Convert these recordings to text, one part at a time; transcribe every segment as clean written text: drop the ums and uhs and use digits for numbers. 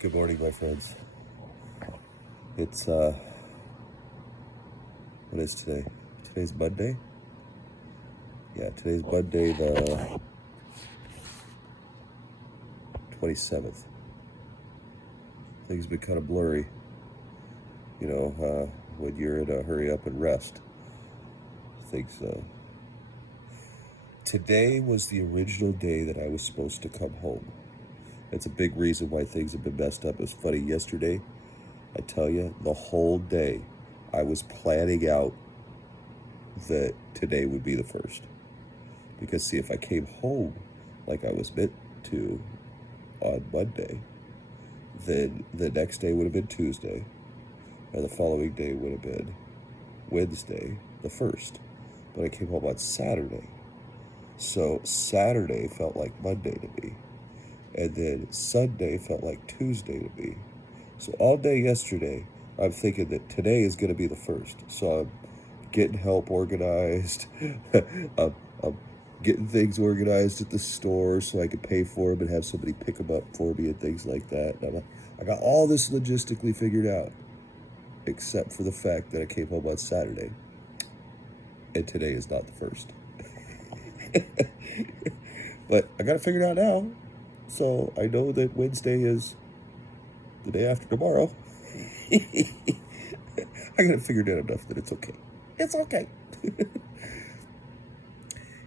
Good morning, my friends. It's, what is today? Today's Monday? Yeah, today's Monday, the 27th. Things been kind of blurry, when you're in a hurry up and rest. Things, Today was the original day that I was supposed to come home. That's a big reason why things have been messed up. It was funny yesterday. I tell you, the whole day I was planning out that today would be the first. Because, see, if I came home like I was meant to on Monday, then the next day would have been Tuesday, and the following day would have been Wednesday, the 1st. But I came home on Saturday. So Saturday felt like Monday to me. And then Sunday felt like Tuesday to me. So all day yesterday, I'm thinking that today is going to be the 1st. So I'm getting help organized. I'm getting things organized at the store so I could pay for them and have somebody pick them up for me and things like that. And I got all this logistically figured out, except for the fact that I came home on Saturday, and today is not the 1st. But I got it figured out now, so I know that Wednesday is the day after tomorrow. I got it figured out enough that it's okay. It's okay.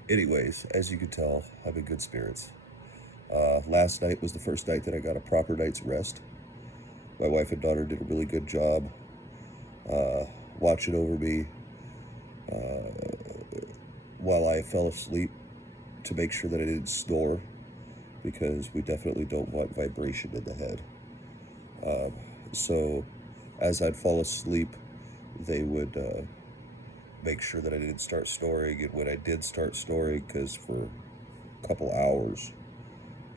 Anyways, as you can tell, I'm in good spirits. Last night was the first night that I got a proper night's rest. My wife and daughter did a really good job watching over me while I fell asleep to make sure that I didn't snore, because we definitely don't want vibration in the head. So as I'd fall asleep, they would make sure that I didn't start snoring. And when I did start snoring, because for a couple hours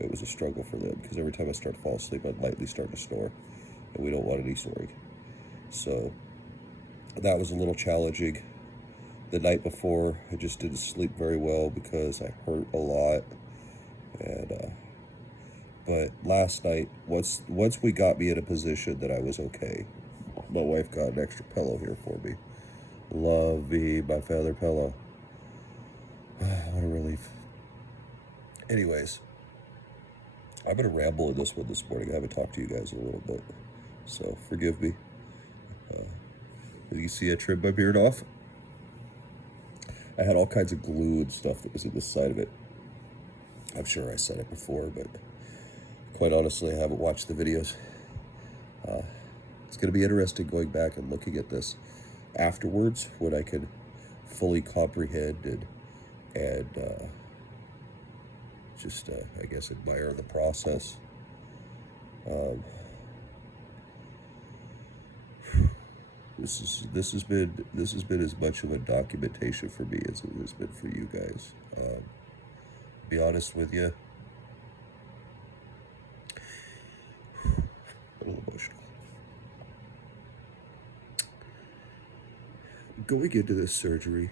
it was a struggle for them, because every time I start to fall asleep I'd lightly start to snore, and we don't want any snoring. So that was a little challenging. The night before, I just didn't sleep very well because I hurt a lot. And but last night, once we got me in a position that I was okay, my wife got an extra pillow here for me. Love me, my feather pillow. What a relief. Anyways, I'm going to ramble in this one this morning. I haven't talked to you guys in a little bit, so forgive me. As you see, I trimmed my beard off. I had all kinds of glue and stuff that was in the side of it. I'm sure I said it before, but quite honestly, I haven't watched the videos. It's going to be interesting going back and looking at this afterwards, when I can fully comprehend and just, I guess, admire the process. This has been as much of a documentation for me as it has been for you guys. To be honest with you, a little emotional. Going into this surgery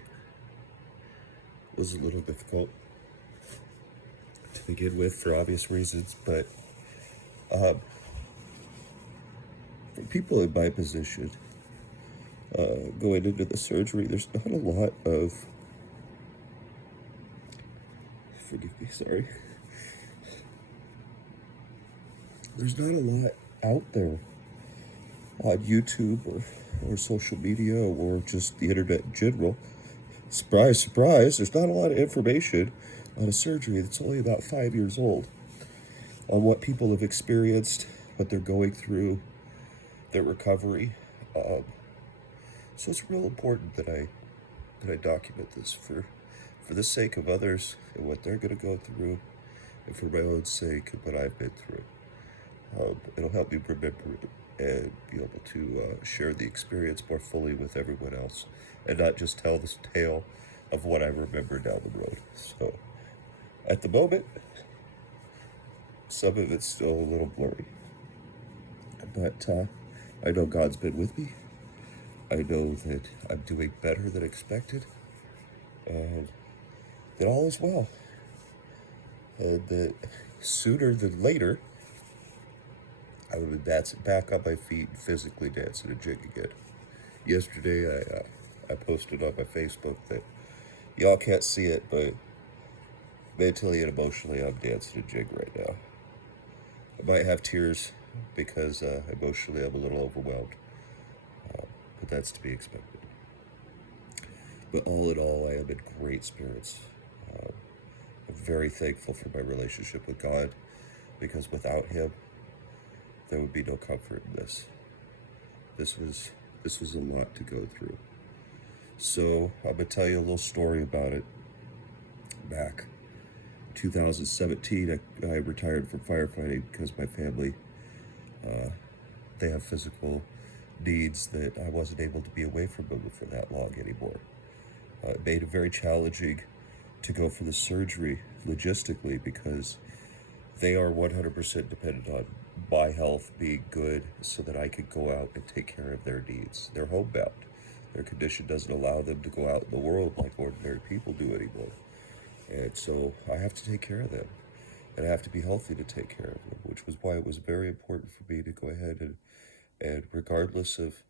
was a little difficult to begin with, for obvious reasons, but for people in my position, going into the surgery, there's not a lot of, forgive me, sorry. There's not a lot out there on YouTube or social media or just the internet in general. Surprise, surprise, there's not a lot of information on a surgery that's only about 5 years old, on what people have experienced, what they're going through, their recovery. So it's real important that I document this for the sake of others and what they're going to go through, and for my own sake and what I've been through. It'll help me remember it and be able to share the experience more fully with everyone else, and not just tell this tale of what I remember down the road. So at the moment, some of it's still a little blurry, but I know God's been with me. I know that I'm doing better than expected, and that all is well, and that sooner than later I would be back on my feet and physically dancing a jig again. Yesterday, I posted on my Facebook that y'all can't see it, but mentally and emotionally, I'm dancing a jig right now. I might have tears because emotionally I'm a little overwhelmed, but that's to be expected. But all in all, I am in great spirits. I'm very thankful for my relationship with God because without Him, there would be no comfort in this. This was a lot to go through. So I'm gonna tell you a little story about it. Back 2017, I retired from firefighting because my family, they have physical needs that I wasn't able to be away from them for that long anymore. It made it very challenging to go for the surgery logistically because they are 100% dependent on my health being good so that I could go out and take care of their needs. They're homebound. Their condition doesn't allow them to go out in the world like ordinary people do anymore. And so I have to take care of them. And I have to be healthy to take care of them, which was why it was very important for me to go ahead and regardless of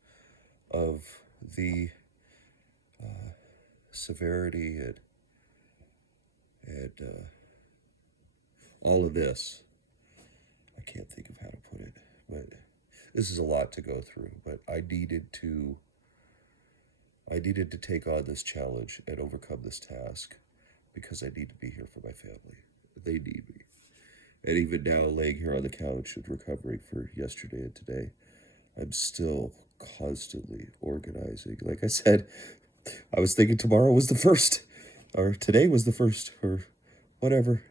the severity and all of this, I can't think of how to put it, but this is a lot to go through. But I needed to take on this challenge and overcome this task because I need to be here for my family. They need me. And even now, laying here on the couch and recovering for yesterday and today, I'm still constantly organizing. Like I said, I was thinking tomorrow was the first, or today was the first, or whatever.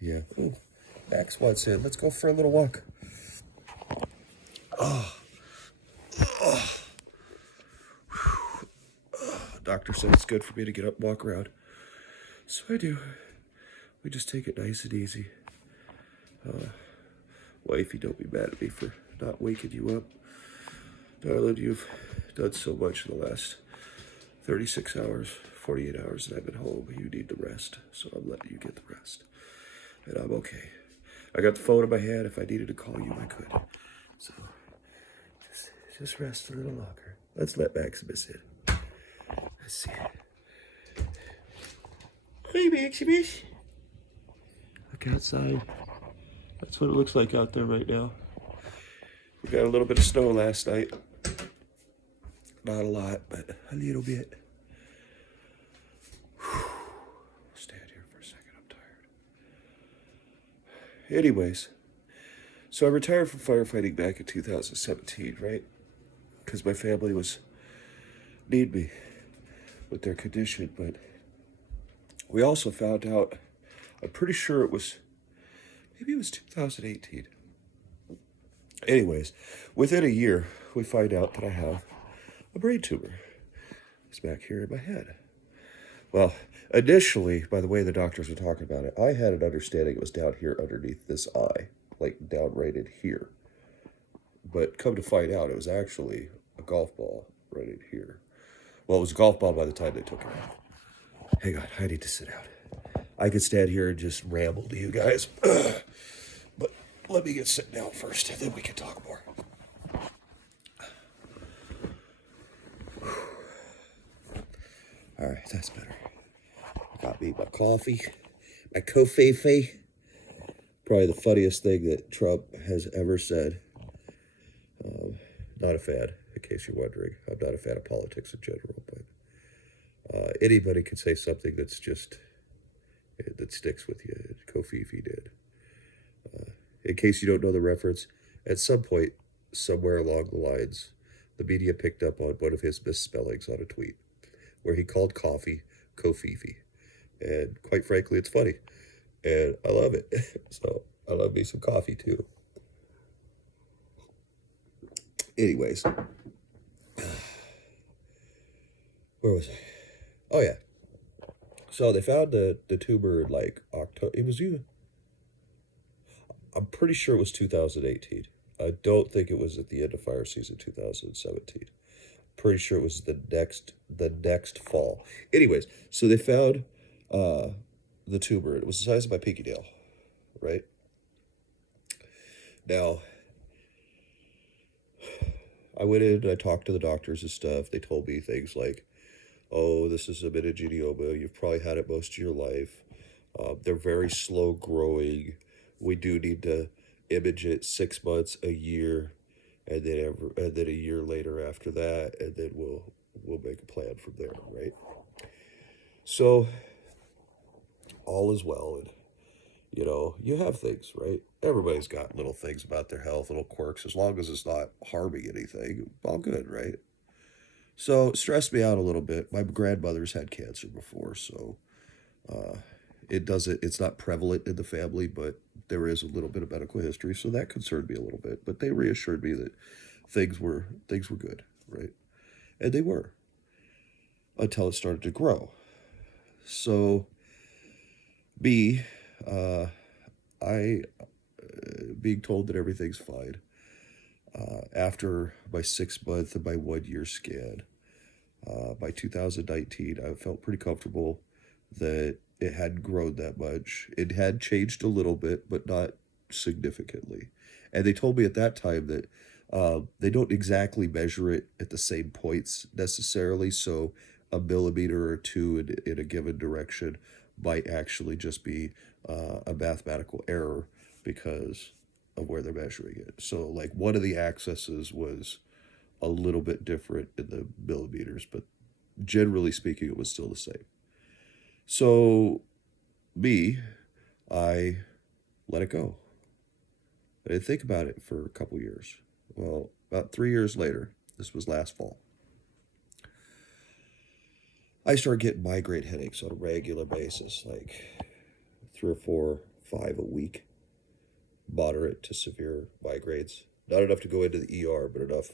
Yeah. Ooh, Max wants in. Let's go for a little walk. Doctor said it's good for me to get up and walk around. So I do. We just take it nice and easy. Wifey, don't be mad at me for not waking you up. Darling, you've done so much in the last 36 hours, 48 hours that I've been home. You need the rest, so I'm letting you get the rest. And I'm okay. I got the phone in my hand. If I needed to call you, I could. So, just rest a little longer. Let's let Maximus in. Let's see. Hey, Maximus. Look outside. That's what it looks like out there right now. We got a little bit of snow last night. Not a lot, but a little bit. Stand here for a second, I'm tired. Anyways, so I retired from firefighting back in 2017, right? Because my family need me with their condition, but we also found out, I'm pretty sure maybe it was 2018. Anyways, within a year, we find out that I have a brain tumor. It's back here in my head. Well, initially, by the way the doctors were talking about it, I had an understanding it was down here underneath this eye, like down right in here. But come to find out, it was actually a golf ball right in here. Well, it was a golf ball by the time they took it out. Hang on, I need to sit down. I could stand here and just ramble to you guys. But let me get sit down first, and then we can talk more. All right, that's better. I got me my coffee, my covfefe. Probably the funniest thing that Trump has ever said. Not a fan, in case you're wondering. I'm not a fan of politics in general, but anybody could say something that sticks with you. Covfefe did. In case you don't know the reference, at some point, somewhere along the lines, the media picked up on one of his misspellings on a tweet, where he called coffee Covfefe. And quite frankly, it's funny. And I love it. So I love me some coffee too. Anyways. Where was I? Oh yeah. So they found the tumor in like October. I'm pretty sure it was 2018. I don't think it was at the end of fire season 2017. Pretty sure it was the next fall. Anyways, so they found the tumor. It was the size of my pinky nail, right? Now, I went in and I talked to the doctors and stuff. They told me things like, oh, this is a meningioma. You've probably had it most of your life. They're very slow growing. We do need to image it 6 months, a year, and then a year later after that, and then we'll make a plan from there, right? So all is well, and you have things, right? Everybody's got little things about their health, little quirks. As long as it's not harming anything, all good, right? So it stressed me out a little bit. My grandmother's had cancer before, so uh, it's not prevalent in the family, but there is a little bit of medical history, so that concerned me a little bit. But they reassured me that things were good, right? And they were until it started to grow. So me, uh, I being told that everything's fine. After my 6 month and my 1 year scan, by 2019, I felt pretty comfortable that it hadn't grown that much. It had changed a little bit, but not significantly. And they told me at that time that they don't exactly measure it at the same points necessarily. So a millimeter or two in a given direction might actually just be a mathematical error because of where they're measuring it. So, like, one of the accesses was a little bit different in the millimeters, but generally speaking, it was still the same. So, me, I let it go. I didn't think about it for a couple years. Well, about 3 years later, this was last fall, I started getting migraine headaches on a regular basis, like 3 or 4, 5 a week, moderate to severe migraines. Not enough to go into the ER, but enough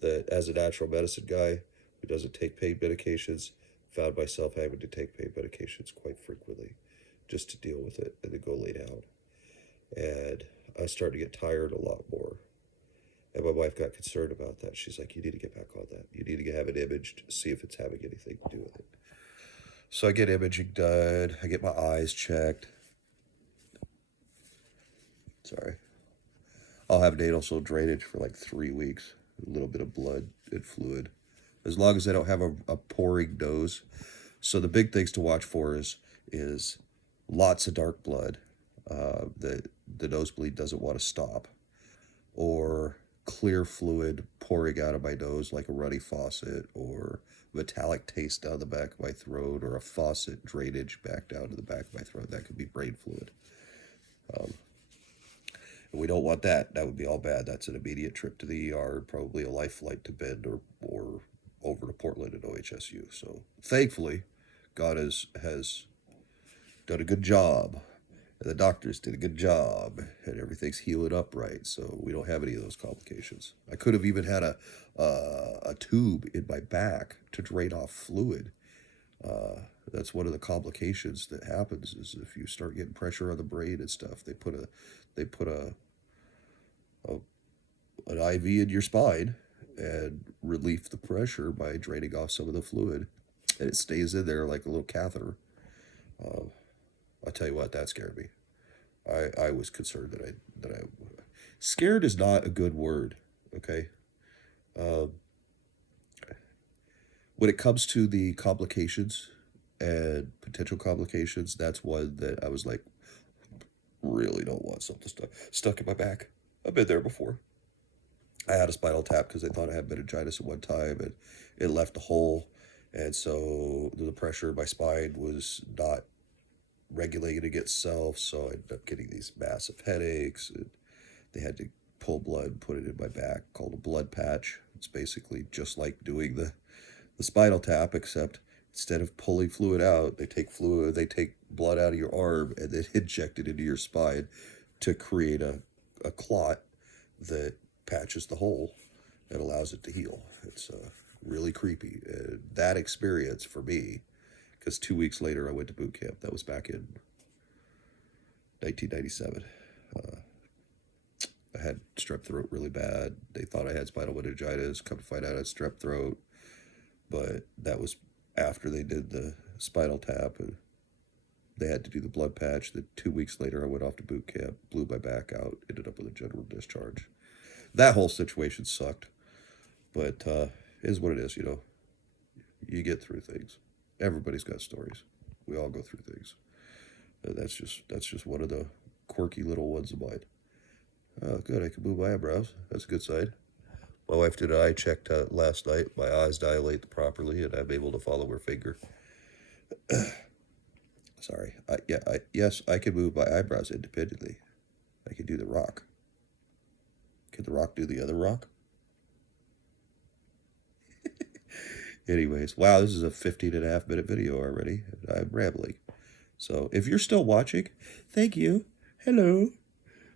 that as a natural medicine guy who doesn't take pain medications, found myself having to take pain medications quite frequently just to deal with it and then go lay down. And I started to get tired a lot more. And my wife got concerned about that. She's like, you need to get back on that. You need to have it imaged, see if it's having anything to do with it. So I get imaging done. I get my eyes checked. Sorry. I'll have nasal drainage for like 3 weeks, a little bit of blood and fluid, as long as I don't have a pouring nose. So the big things to watch for is lots of dark blood. The nosebleed doesn't want to stop, or clear fluid pouring out of my nose like a runny faucet, or metallic taste down the back of my throat, or a faucet drainage back down to the back of my throat. That could be brain fluid. And we don't want that. That would be all bad. That's an immediate trip to the ER, probably a life flight to Bend or over to Portland at OHSU. So thankfully, God has done a good job. And the doctors did a good job, and everything's healing up right. So we don't have any of those complications. I could have even had a tube in my back to drain off fluid. That's one of the complications that happens is if you start getting pressure on the brain and stuff. They put an IV in your spine and relieve the pressure by draining off some of the fluid, and it stays in there like a little catheter. I'll tell you what, that scared me. I was concerned that I scared is not a good word. Okay. Um, when it comes to the complications and potential complications, that's one that I was like, really don't want something stuck in my back. I've been there before. I had a spinal tap because they thought I had meningitis at one time, and it left a hole, and so the pressure in my spine was not regulating itself, so I ended up getting these massive headaches. And they had to pull blood and put it in my back, called a blood patch. It's basically just like doing the spinal tap, except instead of pulling fluid out, they take blood out of your arm and then inject it into your spine to create a clot that patches the hole and allows it to heal. It's really creepy. That experience for me, because 2 weeks later I went to boot camp. That was back in 1997. I had strep throat really bad. They thought I had spinal meningitis. Come to find out I had strep throat. But that was after they did the spinal tap. And They had to do the blood patch. Then 2 weeks later, I went off to boot camp, blew my back out, ended up with a general discharge. That whole situation sucked, but it is what it is, you know. You get through things. Everybody's got stories. We all go through things. That's just one of the quirky little ones of mine. Oh, good. I can move my eyebrows. That's a good sign. My wife did an eye check last night. My eyes dilate properly, and I'm able to follow her finger. Sorry. Yes, I can move my eyebrows independently. I can do the rock. Can the rock do the other rock? Anyways, wow, this is a 15.5 minute video already. I'm rambling. So if you're still watching, thank you. Hello.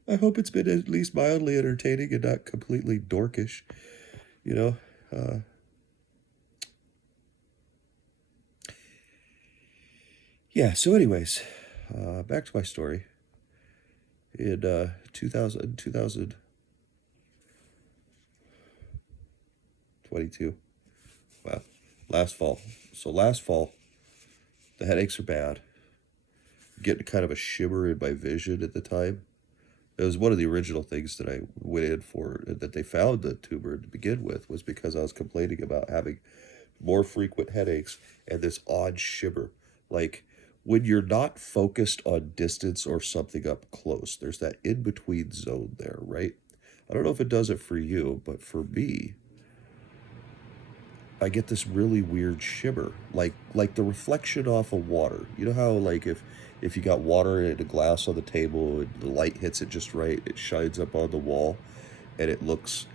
I hope it's been at least mildly entertaining and not completely dorkish. You know, yeah, so anyways, back to my story. In 2022, wow, last fall. So last fall, the headaches are bad. Getting kind of a shimmer in my vision at the time. It was one of the original things that I went in for, that they found the tumor to begin with, was because I was complaining about having more frequent headaches and this odd shimmer. Like when you're not focused on distance or something up close, there's that in-between zone there, right? I don't know if it does it for you, but for me, I get this really weird shimmer, like the reflection off of water. You know how like if you got water in a glass on the table and the light hits it just right, it shines up on the wall, and it makes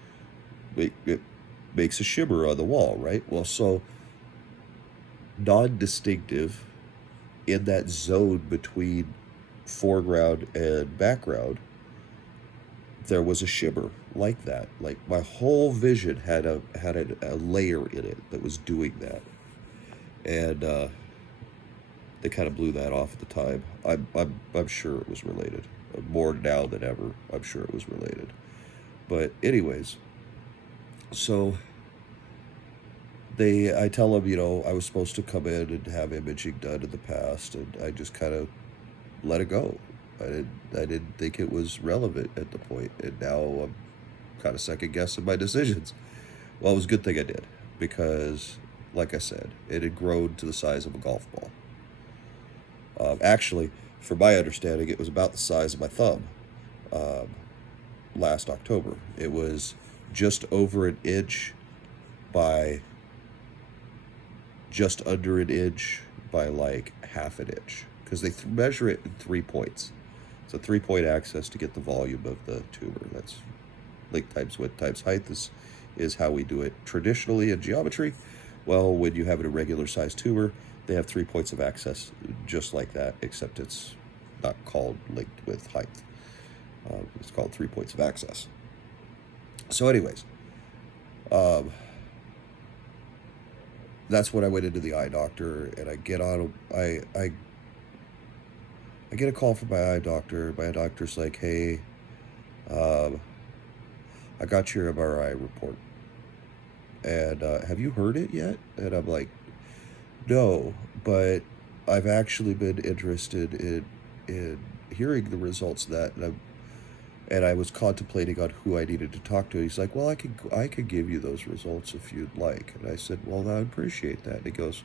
a shimmer on the wall, right? Well, so non-distinctive in that zone between foreground and background, there was a shimmer like that. Like my whole vision had a layer in it that was doing that, and they kind of blew that off at the time. I'm sure it was related. More now than ever, I'm sure it was related. But anyways, so I tell them, you know, I was supposed to come in and have imaging done in the past, and I just kind of let it go. I didn't think it was relevant at the point, and now I'm kind of second guessing my decisions. Well, it was a good thing I did, because, like I said, it had grown to the size of a golf ball. Actually, from my understanding, it was about the size of my thumb. Last October, it was just over an inch by just under an inch by like half an inch, because they measure it in 3 points. So 3 point axis to get the volume of the tumor. That's length times width times height. This is how we do it traditionally in geometry. Well, when you have an irregular sized tumor, they have 3 points of access just like that, except it's not called length width height. It's called 3 points of access. So anyways, that's when I went into the eye doctor, and I get a call from my eye doctor. My eye doctor's like, hey, I got your MRI report, and have you heard it yet? And I'm like, no, but I've actually been interested in hearing the results of that, and I was contemplating on who I needed to talk to. He's like, well, I could give you those results if you'd like. And I said, well, I appreciate that. And he goes,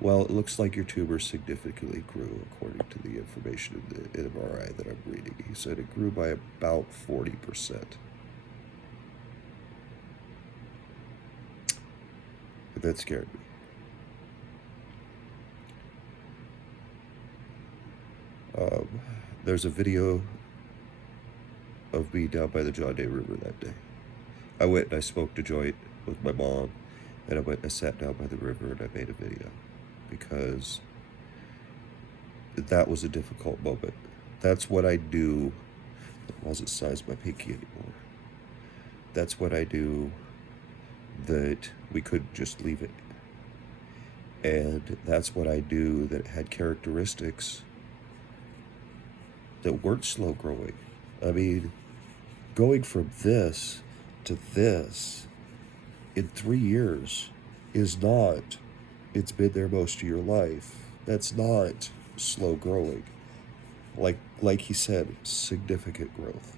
well, it looks like your tumor significantly grew according to the information in the MRI that I'm reading. He said it grew by about 40%. And that scared me. There's a video of me down by the John Day River that day. I went and I smoked a joint with my mom, and I went and I sat down by the river and I made a video, because that was a difficult moment. That's what I knew. It wasn't size my pinky anymore. That's what I knew that we couldn't just leave it. And that's what I knew that had characteristics that weren't slow growing. I mean, going from this to this in 3 years is not, it's been there most of your life. That's not slow growing. Like he said, significant growth.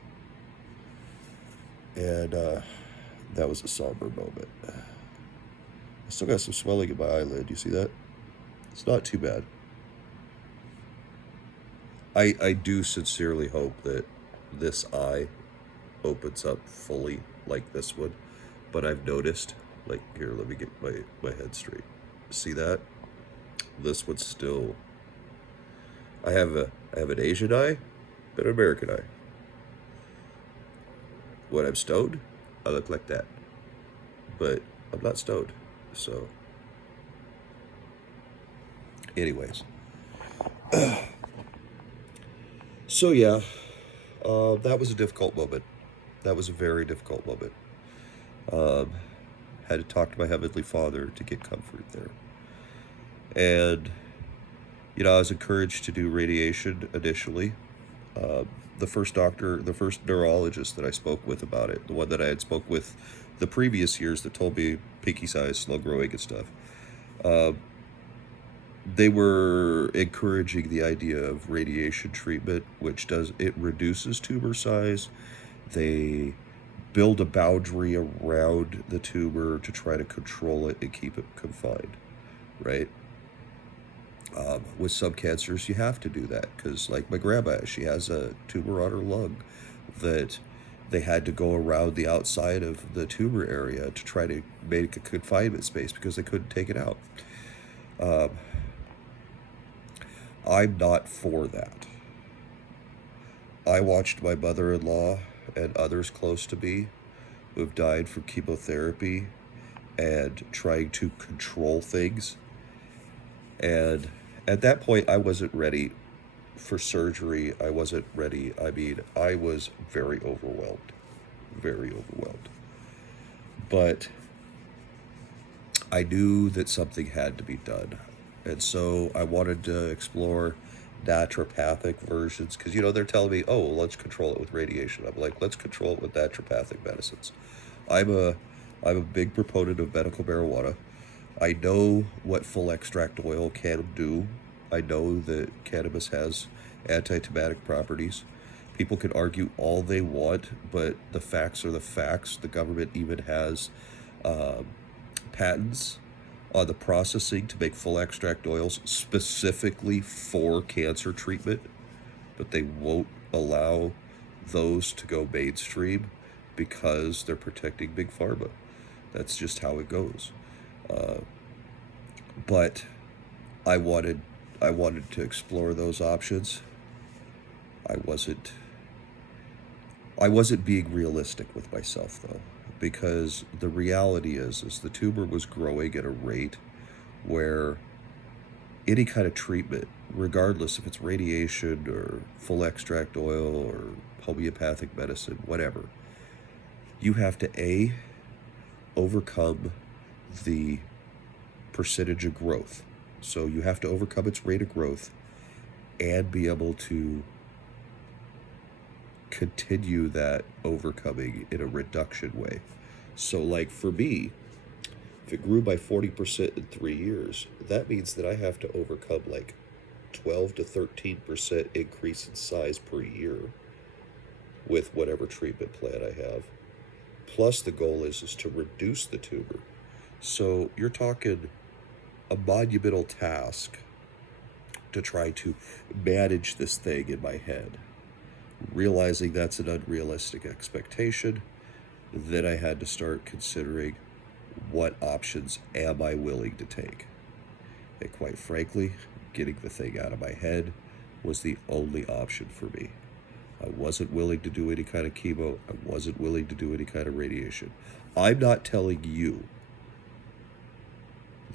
And that was a somber moment. I still got some swelling in my eyelid. You see that? It's not too bad. I do sincerely hope that this eye opens up fully like this one. But I've noticed, like, here, let me get my head straight. See that? This one's still. I have an Asian eye and an American eye. When I'm stoned, I look like that. But I'm not stoned. So, anyways. So, yeah, that was a difficult moment. That was a very difficult moment. Um, had to talk to my Heavenly Father to get comfort there. And, I was encouraged to do radiation initially. Uh, the first neurologist that I spoke with about it, the one that I had spoke with the previous years that told me pinky size, slow growing and stuff, uh, they were encouraging the idea of radiation treatment, which it reduces tumor size. They build a boundary around the tumor to try to control it and keep it confined, right? With some cancers, you have to do that because, like my grandma, she has a tumor on her lung that they had to go around the outside of the tumor area to try to make a confinement space because they couldn't take it out. Um, I'm not for that. I watched my mother-in-law and others close to me who have died from chemotherapy and trying to control things. And at that point, I wasn't ready for surgery. I wasn't ready. I mean, I was very overwhelmed. Very overwhelmed. But I knew that something had to be done. And so I wanted to explore naturopathic versions because, they're telling me, oh, well, let's control it with radiation. I'm like, let's control it with naturopathic medicines. I'm a I'm a big proponent of medical marijuana. I know what full extract oil can do. I know that cannabis has anti-tobacco properties. People can argue all they want, but the facts are the facts. The government even has um, patents on the processing to make full extract oils specifically for cancer treatment, but they won't allow those to go mainstream because they're protecting big pharma. That's just how it goes. Uh, but I wanted I wanted to explore those options. I wasn't I wasn't being realistic with myself though, because the reality is the tumor was growing at a rate where any kind of treatment, regardless if it's radiation or full extract oil or homeopathic medicine, whatever, you have to overcome the percentage of growth. So you have to overcome its rate of growth and be able to continue that overcoming in a reduction way. So, like for me, if it grew by 40% in 3 years, that means that I have to overcome like 12 to 13% increase in size per year with whatever treatment plan I have. Plus, the goal is to reduce the tumor. So, you're talking a monumental task to try to manage this thing in my head. Realizing that's an unrealistic expectation, then I had to start considering what options am I willing to take. And quite frankly, getting the thing out of my head was the only option for me. I wasn't willing to do any kind of chemo. I wasn't willing to do any kind of radiation. I'm not telling you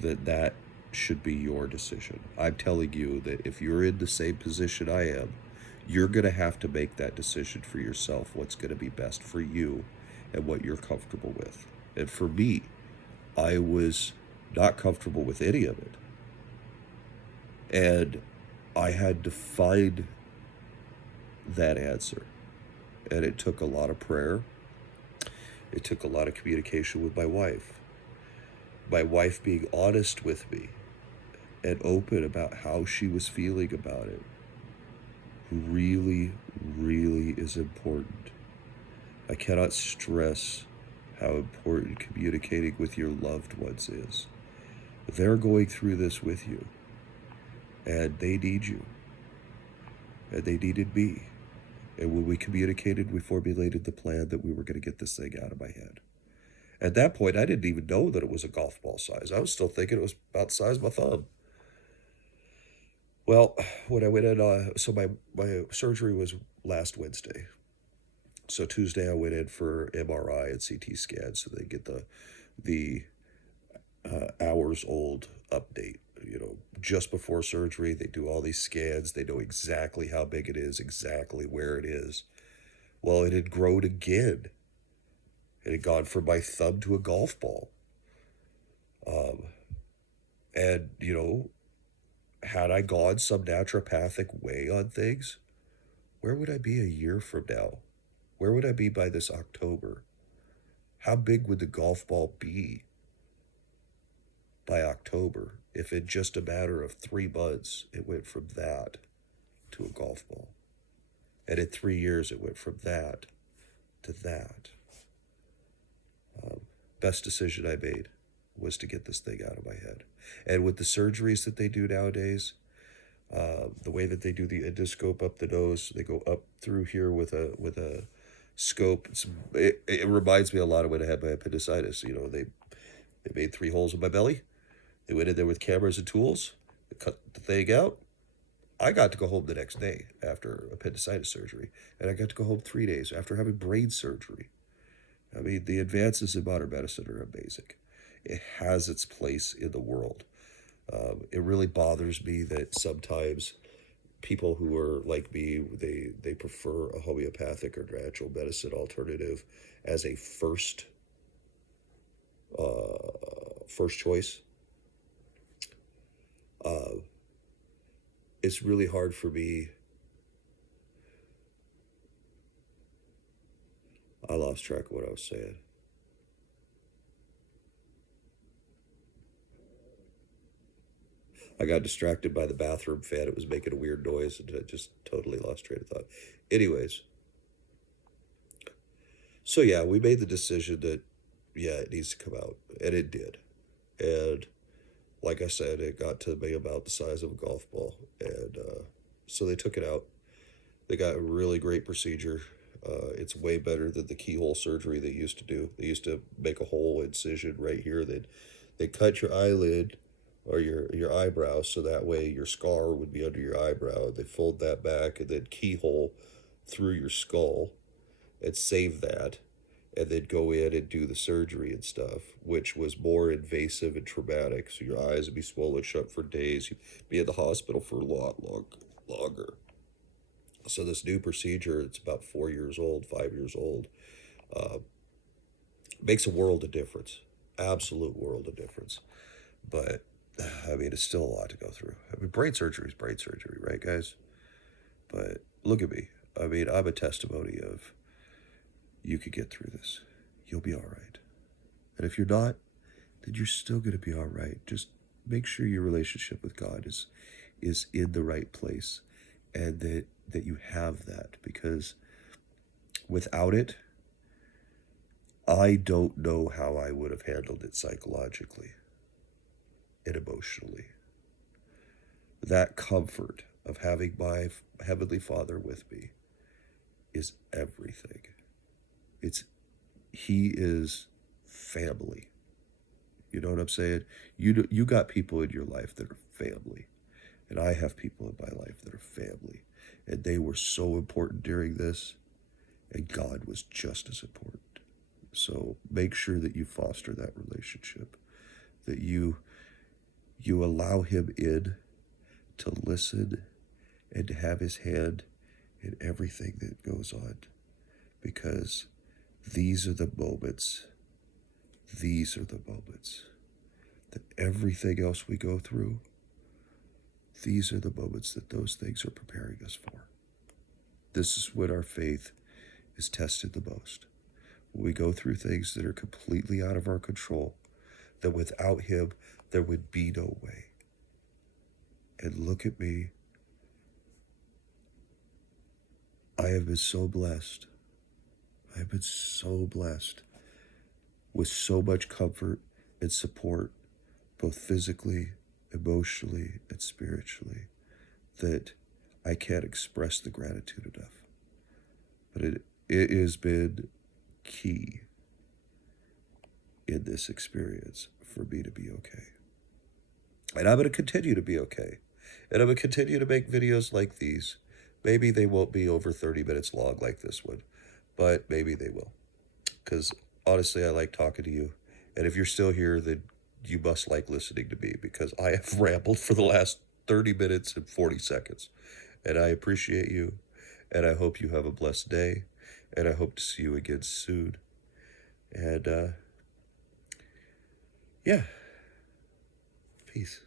that should be your decision. I'm telling you that if you're in the same position I am, you're going to have to make that decision for yourself, what's going to be best for you and what you're comfortable with. And for me, I was not comfortable with any of it. And I had to find that answer. And it took a lot of prayer. It took a lot of communication with my wife. My wife being honest with me and open about how she was feeling about it really, really is important. I cannot stress how important communicating with your loved ones is. They're going through this with you, and they need you, and they needed me. And when we communicated, we formulated the plan that we were going to get this thing out of my head. At that point, I didn't even know that it was a golf ball size. I was still thinking it was about the size of my thumb. Well, when I went in, so my surgery was last Wednesday. So Tuesday I went in for MRI and CT scan, so they get the hours old update. You know, just before surgery, they do all these scans. They know exactly how big it is, exactly where it is. Well, it had grown again. It had gone from my thumb to a golf ball. Um, and, you know, had I gone some naturopathic way on things, where would I be a year from now? Where would I be by this October? How big would the golf ball be by October if in just a matter of 3 months it went from that to a golf ball? And in 3 years it went from that to that. Best decision I made was to get this thing out of my head. And with the surgeries that they do nowadays, the way that they do the endoscope up the nose, they go up through here with a scope. It reminds me a lot of when I had my appendicitis. You know, they made 3 holes in my belly. They went in there with cameras and tools. They cut the thing out. I got to go home the next day after appendicitis surgery, and I got to go home 3 days after having brain surgery. I mean, the advances in modern medicine are amazing. It has its place in the world. It really bothers me that sometimes people who are like me, they prefer a homeopathic or natural medicine alternative as a first choice. Uh, it's really hard for me. I lost track of what I was saying. I got distracted by the bathroom fan. It was making a weird noise, and I just totally lost train of thought. Anyways, so yeah, we made the decision that, yeah, it needs to come out, and it did. And like I said, it got to be about the size of a golf ball, and so they took it out. They got a really great procedure. It's way better than the keyhole surgery they used to do. They used to make a whole incision right here. They cut your eyelid or your eyebrow so that way your scar would be under your eyebrow. They fold that back and then keyhole through your skull and save that, and then go in and do the surgery and stuff, which was more invasive and traumatic. So your eyes would be swollen shut for days. You'd be in the hospital for a lot longer. So this new procedure, it's about 4 years old, 5 years old, uh, makes a world of difference, absolute world of difference. But I mean, it's still a lot to go through. I mean, brain surgery is brain surgery, right, guys? But look at me. I mean, I'm a testimony of you could get through this. You'll be all right. And if you're not, then you're still going to be all right. Just make sure your relationship with God is in the right place, and that you have that, because without it, I don't know how I would have handled it psychologically and emotionally. That comfort of having my Heavenly Father with me is everything. He is family. You know what I'm saying? You got people in your life that are family, and I have people in my life that are family, and they were so important during this, and God was just as important. So make sure that you foster that relationship, that you allow Him in to listen and to have His hand in everything that goes on, because these are the moments that everything else we go through, these are the moments that those things are preparing us for. This is when our faith is tested the most. When we go through things that are completely out of our control, that without Him, there would be no way. And look at me. I have been so blessed. I have been so blessed with so much comfort and support, both physically, emotionally, and spiritually, that I can't express the gratitude enough. But it has been key in this experience for me to be okay. And I'm going to continue to be okay. And I'm going to continue to make videos like these. Maybe they won't be over 30 minutes long like this one, but maybe they will. Because honestly, I like talking to you. And if you're still here, then you must like listening to me, because I have rambled for the last 30 minutes and 40 seconds. And I appreciate you. And I hope you have a blessed day. And I hope to see you again soon. And yeah, peace.